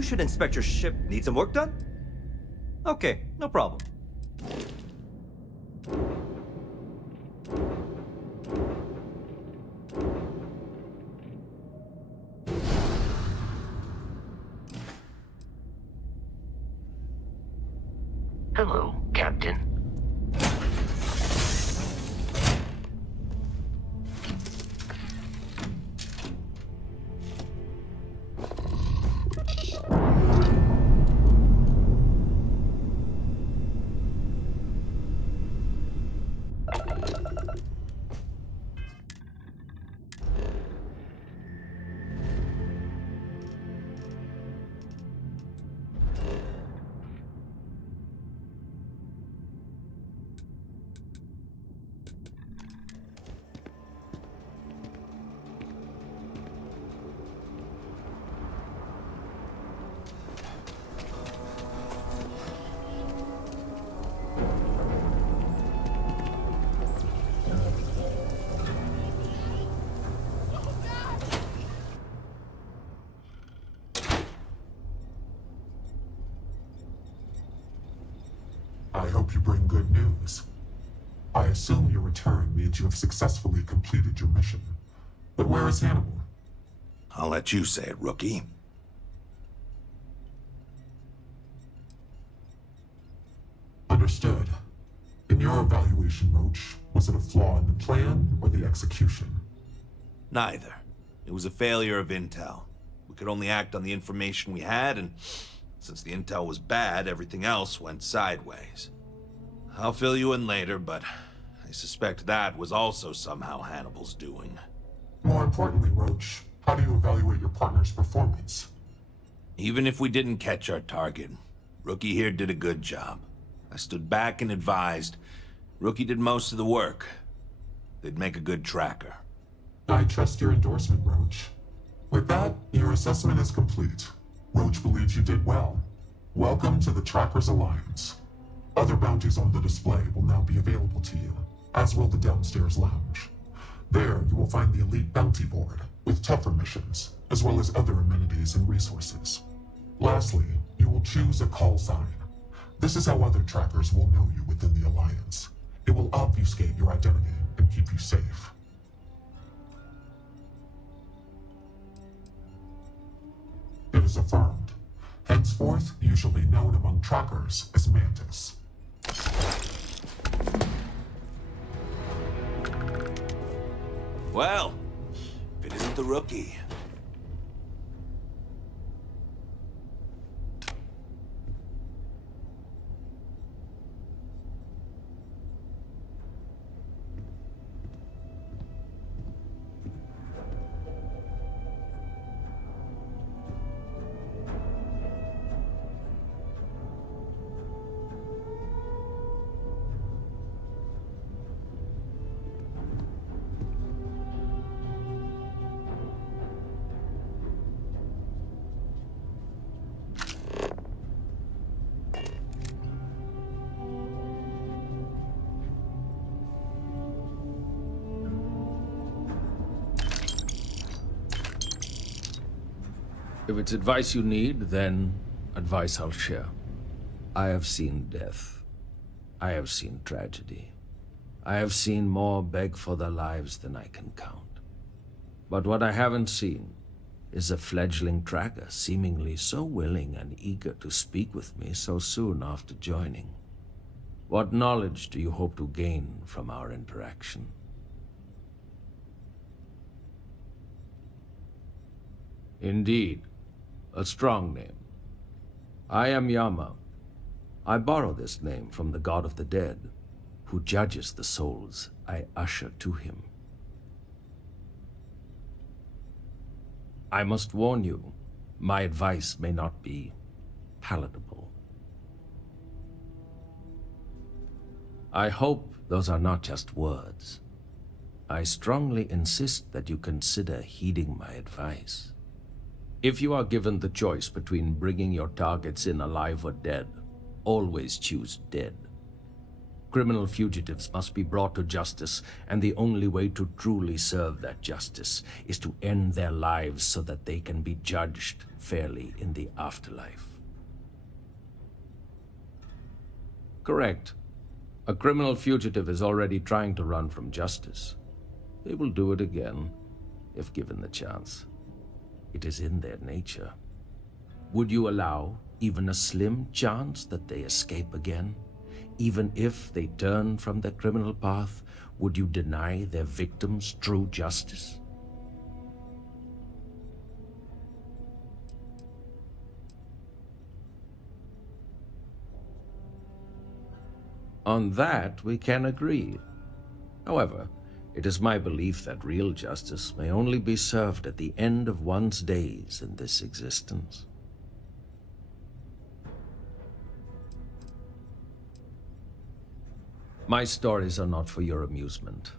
you should inspect your ship. Need some work done? Okay, no problem. Hello, Captain. I hope you bring good news. I assume your return means you have successfully completed your mission. But where is Hannibal? I'll let you say it, rookie. Understood. In your evaluation, Roach, was it a flaw in the plan or the execution? Neither. It was a failure of intel. We could only act on the information we had, and since the intel was bad, everything else went sideways. I'll fill you in later, but I suspect that was also somehow Hannibal's doing. More importantly, Roach, how do you evaluate your partner's performance? Even if we didn't catch our target, Rookie here did a good job. I stood back and advised. Rookie did most of the work. They'd make a good tracker. I trust your endorsement, Roach. With that, your assessment is complete. Roach believes you did well. Welcome to the Trackers Alliance. Other bounties on the display will now be available to you, as will the downstairs lounge. There, you will find the Elite Bounty Board, with tougher missions, as well as other amenities and resources. Lastly, you will choose a call sign. This is how other trackers will know you within the Alliance. It will obfuscate your identity and keep you safe. It is affirmed. Henceforth, you shall be known among trackers as Mantis. Well, if it isn't the Rookie. If it's advice you need, then advice I'll share. I have seen death. I have seen tragedy. I have seen more beg for their lives than I can count. But what I haven't seen is a fledgling tracker seemingly so willing and eager to speak with me so soon after joining. What knowledge do you hope to gain from our interaction? Indeed, a strong name. I am Yama. I borrow this name from the god of the dead, who judges the souls I usher to him. I must warn you, my advice may not be palatable. I hope those are not just words. I strongly insist that you consider heeding my advice. If you are given the choice between bringing your targets in alive or dead, always choose dead. Criminal fugitives must be brought to justice, and the only way to truly serve that justice is to end their lives so that they can be judged fairly in the afterlife. Correct. A criminal fugitive is already trying to run from justice. They will do it again, if given the chance. It is in their nature. Would you allow even a slim chance that they escape again? Even if they turn from their criminal path, would you deny their victims true justice? On that, we can agree. However, it is my belief that real justice may only be served at the end of one's days in this existence. My stories are not for your amusement,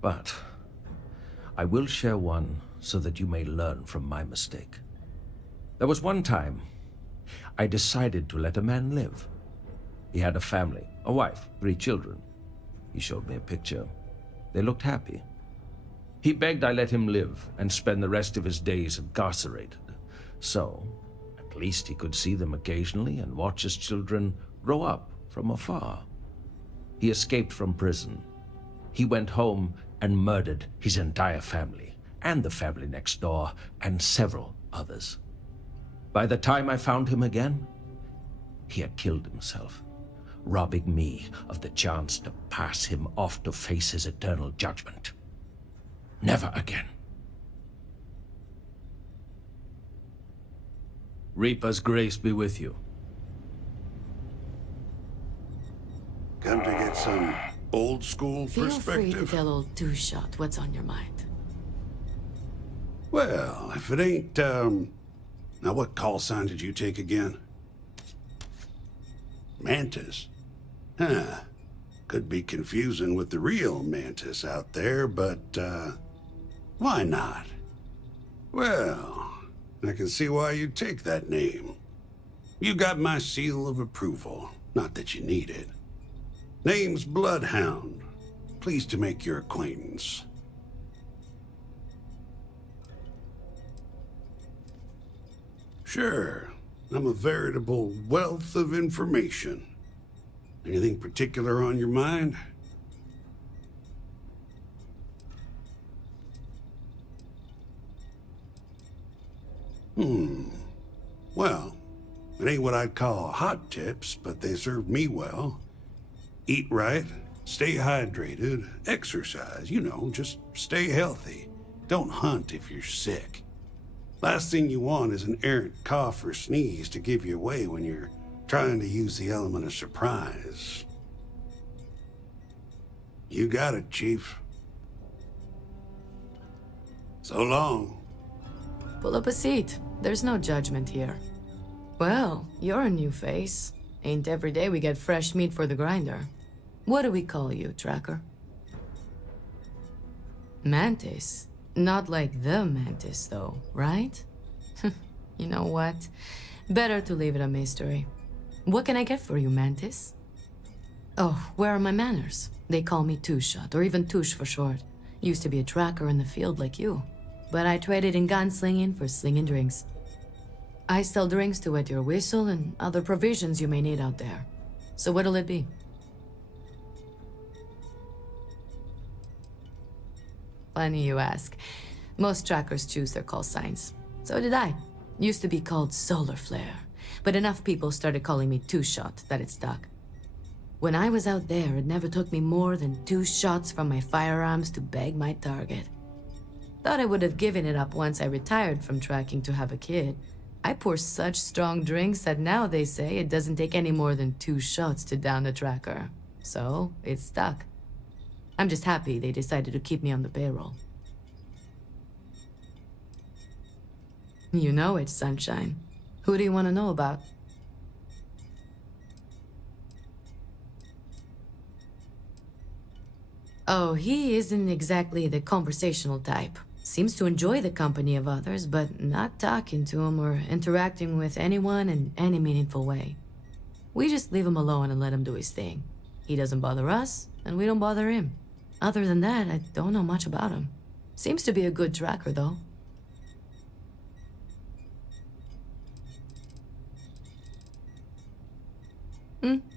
but I will share one so that you may learn from my mistake. There was one time I decided to let a man live. He had a family, a wife, 3 children. He showed me a picture. They looked happy. He begged I let him live and spend the rest of his days incarcerated. So, at least he could see them occasionally and watch his children grow up from afar. He escaped from prison. He went home and murdered his entire family, and the family next door, and several others. By the time I found him again, he had killed himself, robbing me of the chance to pass him off to face his eternal judgment. Never again. Reaper's grace be with you. Come to get some old school Feel free to perspective. tell old Two-Shot what's on your mind. Well, if it ain't, now what call sign did you take again? Mantis. Huh. Could be confusing with the real Mantis out there, but, why not? Well, I can see why you'd take that name. You got my seal of approval, not that you need it. Name's Bloodhound. Pleased to make your acquaintance. Sure, I'm a veritable wealth of information. Anything particular on your mind? Well, it ain't what I'd call hot tips, but they serve me well. Eat right, stay hydrated, exercise, just stay healthy. Don't hunt if you're sick. Last thing you want is an errant cough or sneeze to give you away when you're trying to use the element of surprise. You got it, Chief. So long. Pull up a seat. There's no judgment here. Well, you're a new face. Ain't every day we get fresh meat for the grinder. What do we call you, Tracker? Mantis. Not like the Mantis, though, right? You know what? Better to leave it a mystery. What can I get for you, Mantis? Oh, where are my manners? They call me Two-Shot, or even Touche for short. Used to be a tracker in the field like you. But I traded in gunslinging for slinging drinks. I sell drinks to wet your whistle and other provisions you may need out there. So what'll it be? Funny you ask. Most trackers choose their call signs. So did I. Used to be called Solar Flare, but enough people started calling me Two-Shot that it stuck. When I was out there, it never took me more than 2 shots from my firearms to bag my target. Thought I would have given it up once I retired from tracking to have a kid. I pour such strong drinks that now they say it doesn't take any more than 2 shots to down a tracker. So, it stuck. I'm just happy they decided to keep me on the payroll. You know it, Sunshine. Who do you want to know about? Oh, he isn't exactly the conversational type. Seems to enjoy the company of others, but not talking to them or interacting with anyone in any meaningful way. We just leave him alone and let him do his thing. He doesn't bother us, and we don't bother him. Other than that, I don't know much about him. Seems to be a good tracker, though.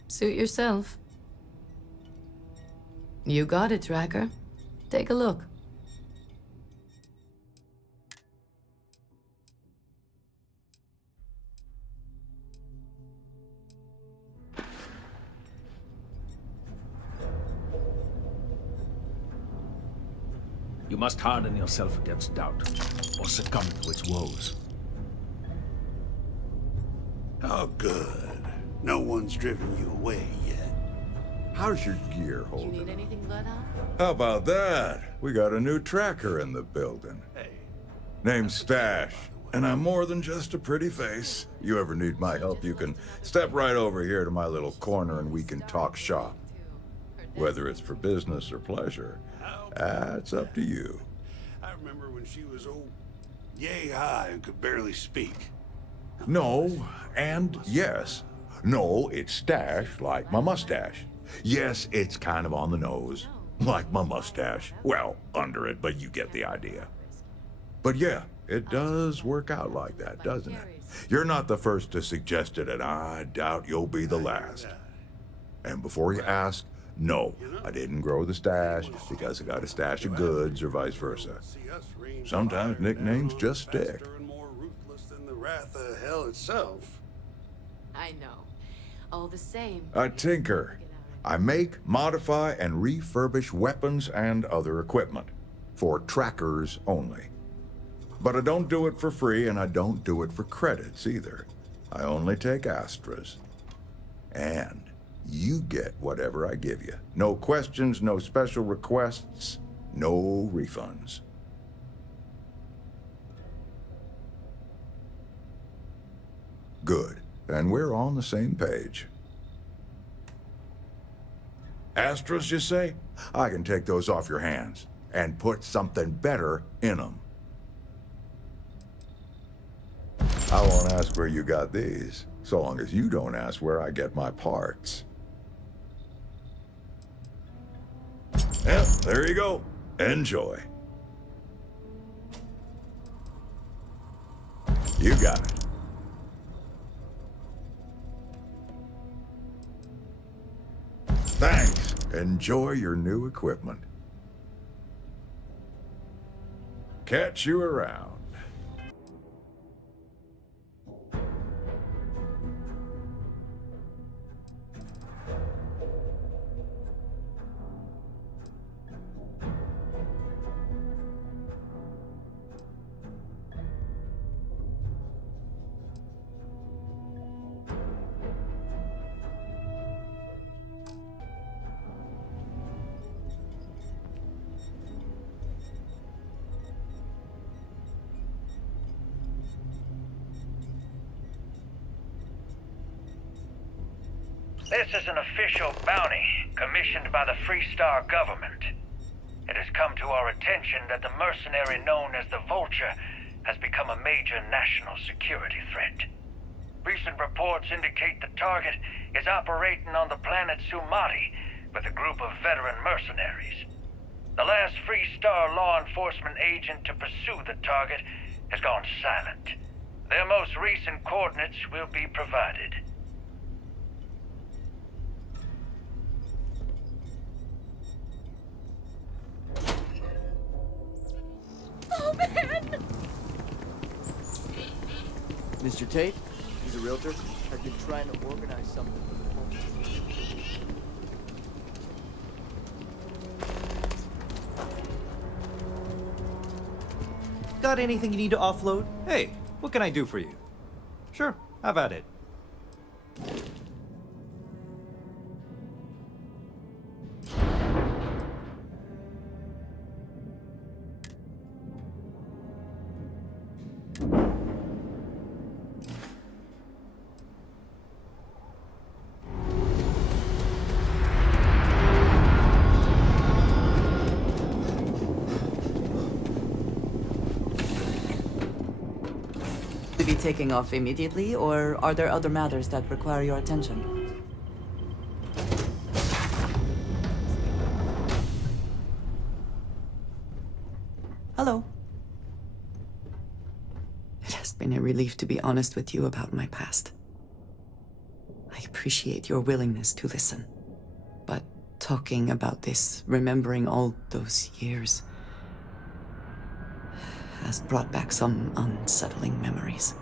Suit yourself. You got it, tracker. Take a look. You must harden yourself against doubt, or succumb to its woes. Oh, good. No one's driven you away yet. How's your gear You holding? need anything, Bloodhound? How about that? We got a new tracker in the building. Hey, Name's Stash, and I'm more than just a pretty face. You ever need my help, you can step right over here to my little corner and we can talk shop. Whether it's for business or pleasure, that's up to you. I remember when she was yay high and could barely speak. No, and yes. No, it's Stash, like my mustache. Yes, it's kind of on the nose, like my mustache. Well, under it, but you get the idea. But yeah, it does work out like that, doesn't it? You're not the first to suggest it, and I doubt you'll be the last. And before you ask, no, I didn't grow the stash because I got a stash of goods or vice versa. Sometimes nicknames just stick. Faster and more ruthless than the wrath of hell itself. I know. All the same. I tinker. I make, modify, and refurbish weapons and other equipment. For trackers only. But I don't do it for free, and I don't do it for credits either. I only take Astras. And you get whatever I give you. No questions, no special requests, no refunds. Good. And we're on the same page. Astras, you say? I can take those off your hands and put something better in them. I won't ask where you got these, so long as you don't ask where I get my parts. Yeah, there you go. Enjoy. You got it. Thanks. Enjoy your new equipment. Catch you around. This is an official bounty commissioned by the Freestar government. It has come to our attention that the mercenary known as the Vulture has become a major national security threat. Recent reports indicate the target is operating on the planet Sumati with a group of veteran mercenaries. The last Freestar law enforcement agent to pursue the target has gone silent. Their most recent coordinates will be provided. Oh, man! Mr. Tate, he's a realtor. I've been trying to organize something for the home. Got anything you need to offload? Hey, what can I do for you? Sure, have at it. To be taking off immediately, or are there other matters that require your attention? Hello. It has been a relief to be honest with you about my past. I appreciate your willingness to listen. But talking about this, remembering all those years, has brought back some unsettling memories.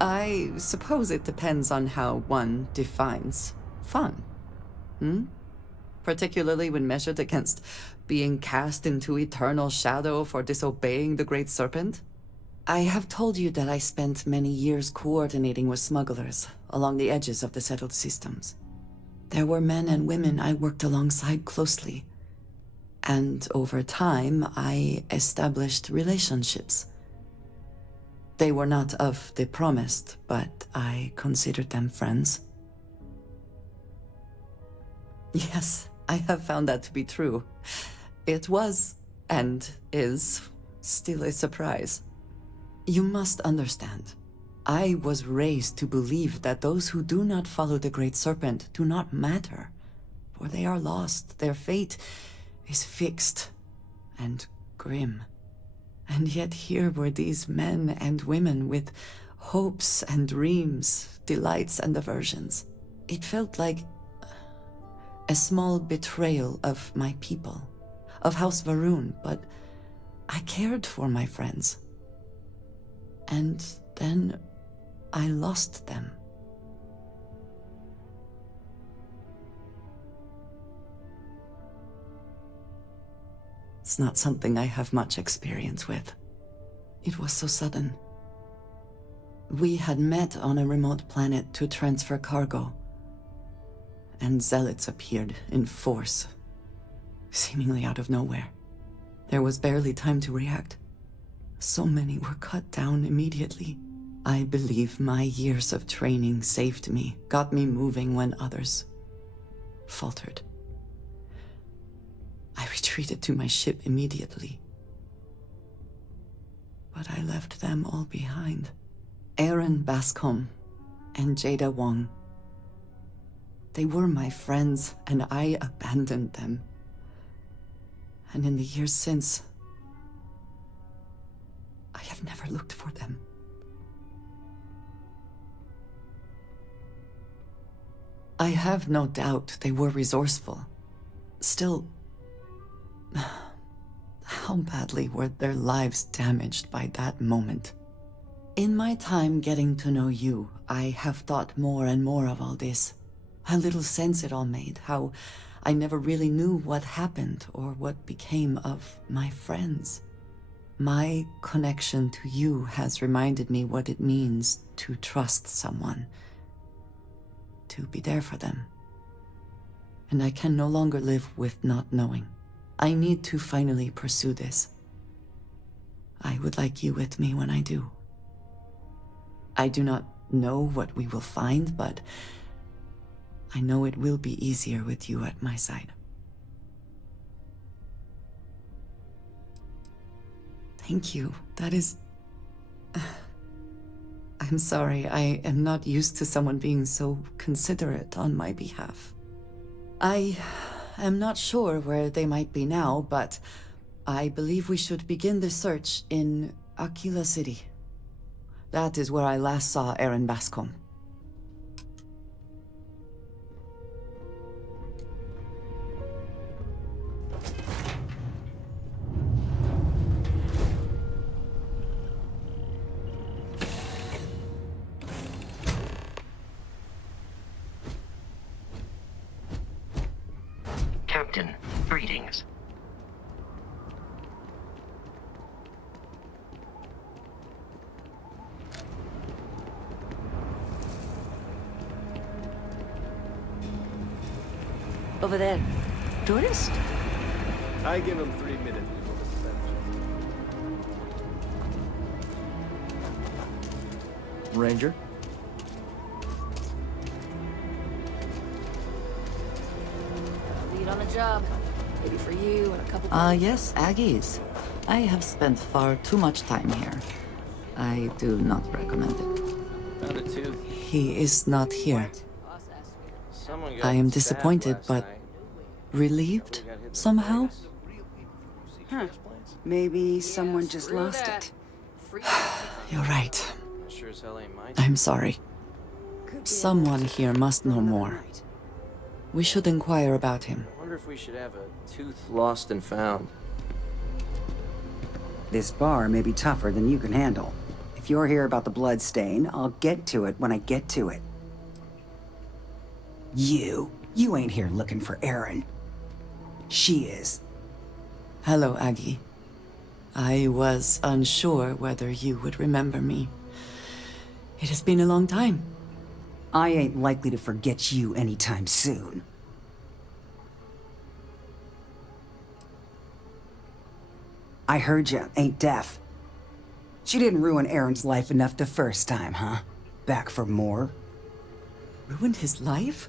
I suppose it depends on how one defines fun. Particularly when measured against being cast into eternal shadow for disobeying the Great Serpent. I have told you that I spent many years coordinating with smugglers along the edges of the settled systems. There were men and women I worked alongside closely. And over time, I established relationships. They were not of the promised, but I considered them friends. Yes, I have found that to be true. It was, and is, still a surprise. You must understand. I was raised to believe that those who do not follow the Great Serpent do not matter, for they are lost. Their fate is fixed and grim. And yet here were these men and women with hopes and dreams, delights and aversions. It felt like a small betrayal of my people, of House Varun, but I cared for my friends. And then I lost them. It's not something I have much experience with. It was so sudden. We had met on a remote planet to transfer cargo, and zealots appeared in force, seemingly out of nowhere. There was barely time to react. So many were cut down immediately. I believe my years of training saved me, got me moving when others faltered. I retreated to my ship immediately. But I left them all behind. Aaron Bascom and Jada Wong. They were my friends, and I abandoned them. And in the years since, I have never looked for them. I have no doubt they were resourceful. Still, how badly were their lives damaged by that moment? In my time getting to know you, I have thought more and more of all this. How little sense it all made, how I never really knew what happened or what became of my friends. My connection to you has reminded me what it means to trust someone, to be there for them. And I can no longer live with not knowing. I need to finally pursue this. I would like you with me when I do. I do not know what we will find, but I know it will be easier with you at my side. Thank you. That is... I'm sorry, I am not used to someone being so considerate on my behalf. I am not sure where they might be now, but I believe we should begin the search in Akila City. That is where I last saw Aaron Bascom. Captain, greetings. Over there. Tourist? I give him 3 minutes before the Ranger? Lead on the job. Maybe for you and a couple... Yes, Aggies. I have spent far too much time here. I do not recommend it. Found it too. He is not here. Someone got I am stabbed disappointed, last but night. relieved Nobody got hit in the somehow. face. Huh. Maybe someone just lost it. You're right. That sure as hell ain't mine. I'm sorry. Could be Someone a here must know from another more. night. We should inquire about him. I wonder if we should have a tooth lost and found. This bar may be tougher than you can handle. If you're here about the blood stain, I'll get to it when I get to it. You ain't here looking for Erin. She is. Hello, Aggie. I was unsure whether you would remember me. It has been a long time. I ain't likely to forget you anytime soon. I heard you ain't deaf. She didn't ruin Aaron's life enough the first time, huh? Back for more? Ruined his life?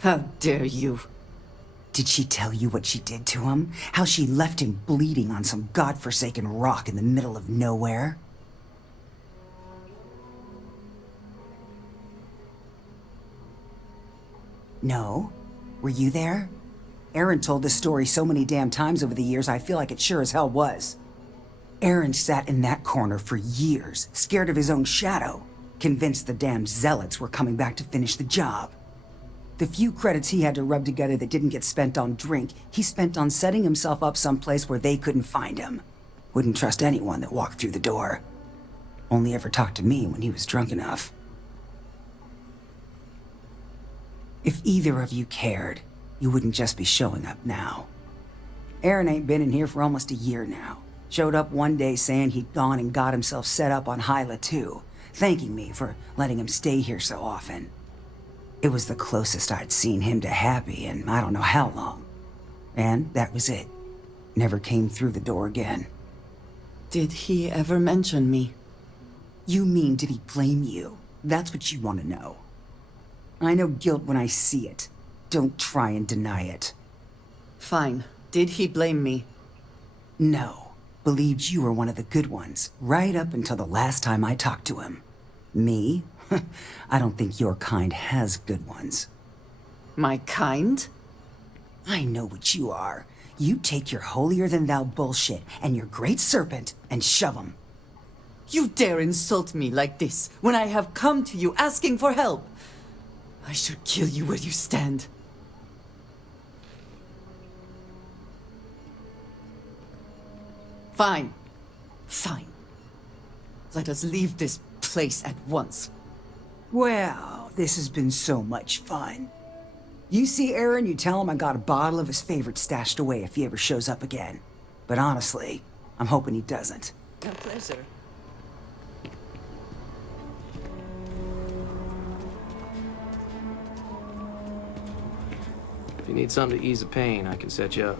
How dare you? Did she tell you what she did to him? How she left him bleeding on some godforsaken rock in the middle of nowhere? No? Were you there? Aaron told this story so many damn times over the years, I feel like it sure as hell was. Aaron sat in that corner for years, scared of his own shadow, convinced the damn zealots were coming back to finish the job. The few credits he had to rub together that didn't get spent on drink, he spent on setting himself up someplace where they couldn't find him. Wouldn't trust anyone that walked through the door. Only ever talked to me when he was drunk enough. If either of you cared, you wouldn't just be showing up now. Aaron ain't been in here for almost a year now. Showed up one day saying he'd gone and got himself set up on Hyla too, thanking me for letting him stay here so often. It was the closest I'd seen him to happy in I don't know how long. And that was it. Never came through the door again. Did he ever mention me? You mean, did he blame you? That's what you want to know. I know guilt when I see it. Don't try and deny it. Fine. Did he blame me? No. Believed you were one of the good ones, right up until the last time I talked to him. Me? I don't think your kind has good ones. My kind? I know what you are. You take your holier-than-thou bullshit and your great serpent and shove 'em. You dare insult me like this when I have come to you asking for help. I should kill you where you stand. Fine. Fine. Let us leave this place at once. Well, this has been so much fun. You see Aaron, you tell him I got a bottle of his favorite stashed away if he ever shows up again. But honestly, I'm hoping he doesn't. A pleasure. If you need something to ease the pain, I can set you up.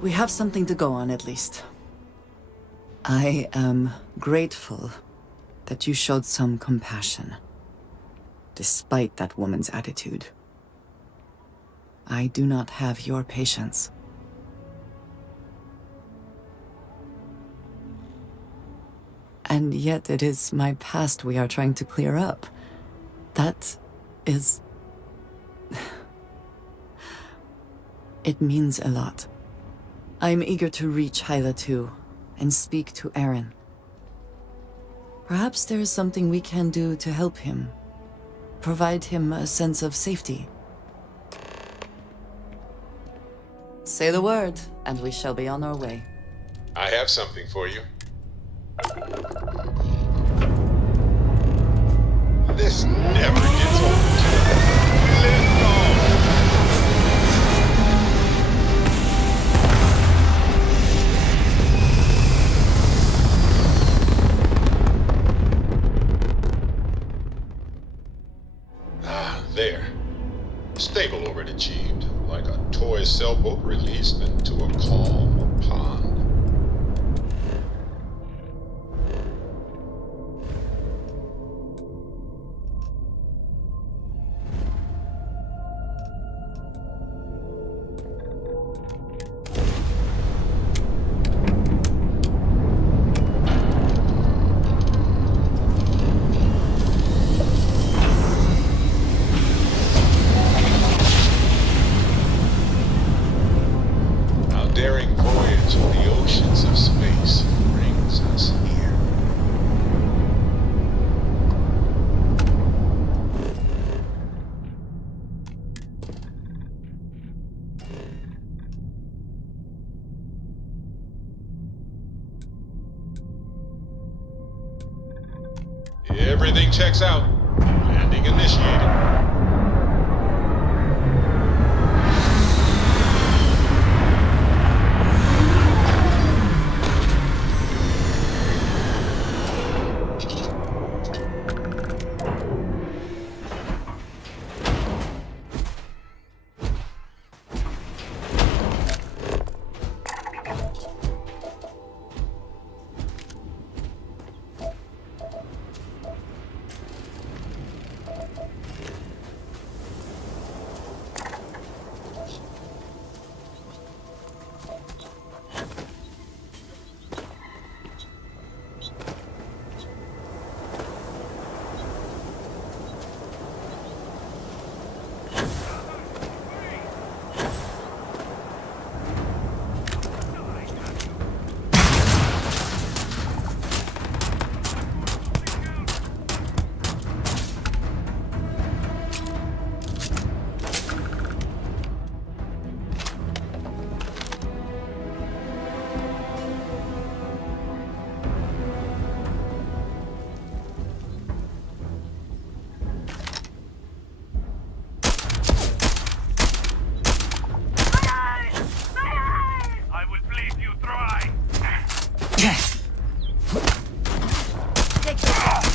We have something to go on, at least. I am grateful that you showed some compassion, despite that woman's attitude. I do not have your patience. And yet it is my past we are trying to clear up. That is... It means a lot. I'm eager to reach Hyla too, and speak to Aaron. Perhaps there is something we can do to help him. Provide him a sense of safety. Say the word, and we shall be on our way. I have something for you. This never gets old. Live on. There. Stable already achieved, like a toy sailboat released into a calm pond. Everything checks out. Landing initiated.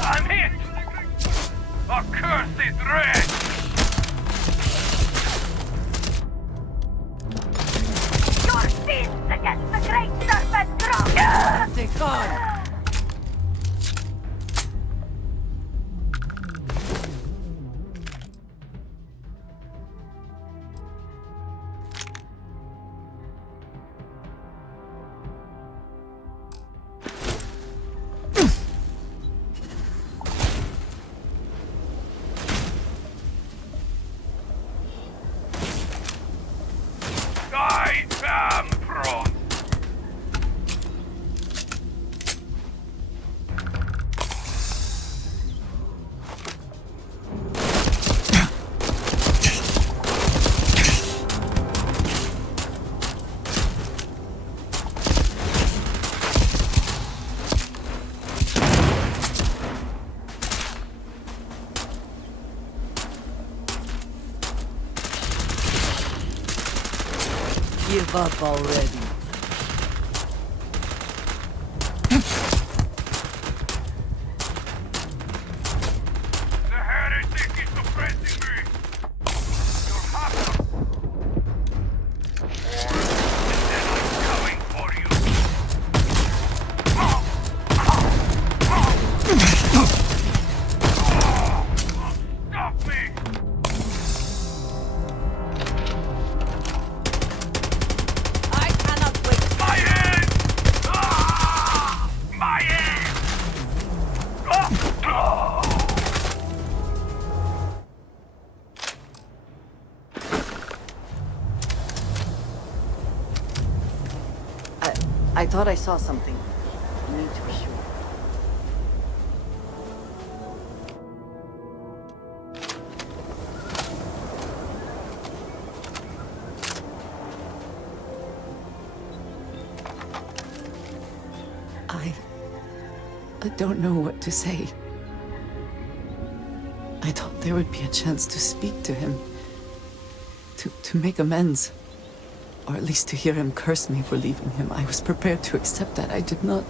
I'm hit! Accursed red! Your sins against the great serpent throne! Take on! I am prone! Give up already. The heretic is suppressing me! You'll have to... And then I'm coming for you! Stop me! I cannot wait. My head! My head! I thought I saw something. I need to be sure. I don't know what to say. I thought there would be a chance to speak to him. To make amends. Or at least to hear him curse me for leaving him. I was prepared to accept that. I did not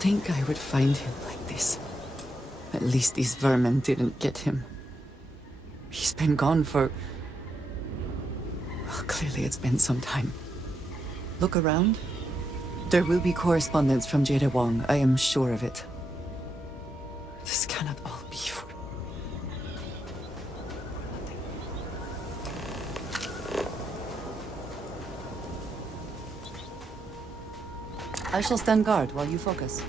think I would find him like this. At least these vermin didn't get him. He's been gone for... Well, clearly it's been some time. Look around. There will be correspondence from Jada Wong. I am sure of it. This cannot all be for... I shall stand guard while you focus.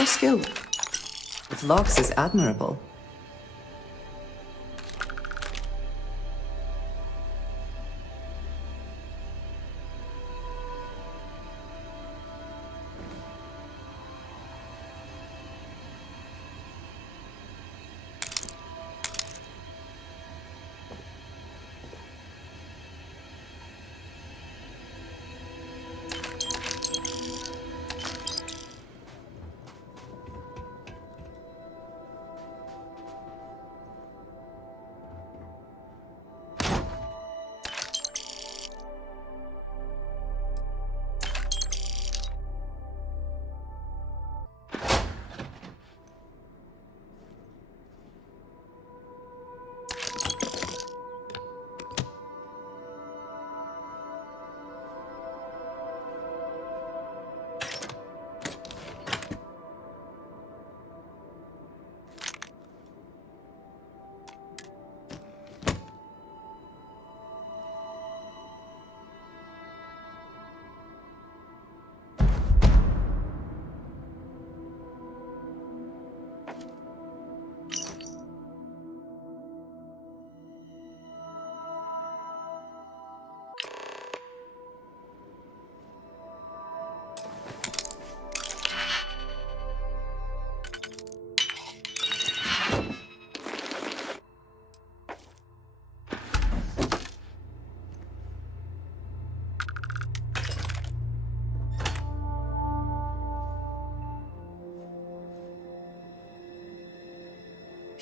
Your skill with logs is admirable.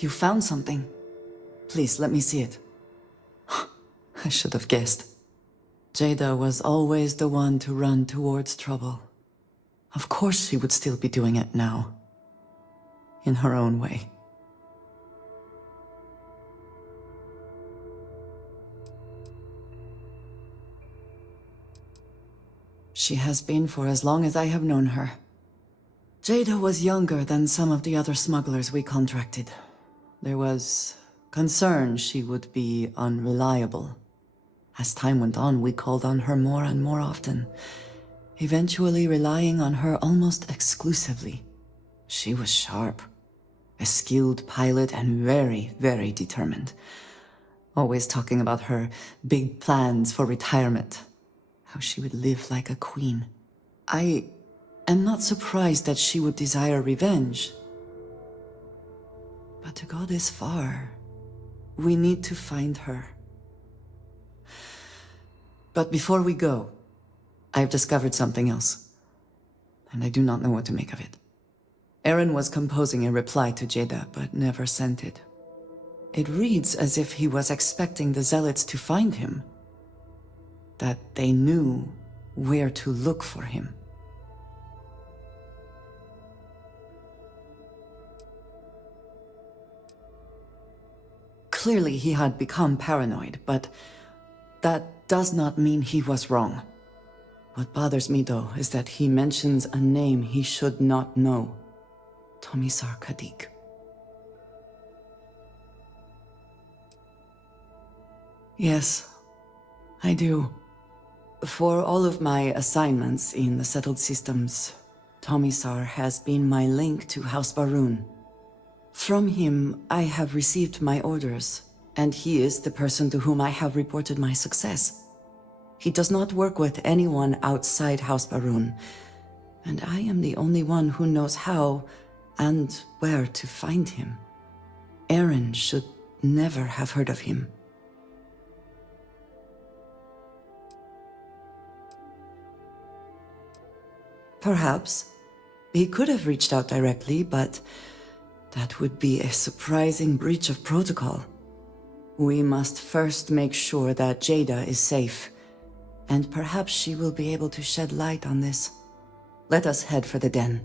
You found something. Please, let me see it. I should have guessed. Jada was always the one to run towards trouble. Of course she would still be doing it now. In her own way. She has been for as long as I have known her. Jada was younger than some of the other smugglers we contracted. There was concern she would be unreliable. As time went on, we called on her more and more often, eventually relying on her almost exclusively. She was sharp, a skilled pilot and very, very determined. Always talking about her big plans for retirement, how she would live like a queen. I am not surprised that she would desire revenge. But to go this far, we need to find her. But before we go, I've discovered something else, and I do not know what to make of it. Aaron was composing a reply to Jada, but never sent it. It reads as if he was expecting the zealots to find him, that they knew where to look for him. Clearly he had become paranoid, but that does not mean he was wrong. What bothers me, though, is that he mentions a name he should not know. Tomisar Kadik. Yes, I do. For all of my assignments in the settled systems, Tomisar has been my link to House Barun. From him, I have received my orders, and he is the person to whom I have reported my success. He does not work with anyone outside House Barun, and I am the only one who knows how and where to find him. Aaron should never have heard of him. Perhaps. He could have reached out directly, but that would be a surprising breach of protocol. We must first make sure that Jada is safe, and perhaps she will be able to shed light on this. Let us head for the den.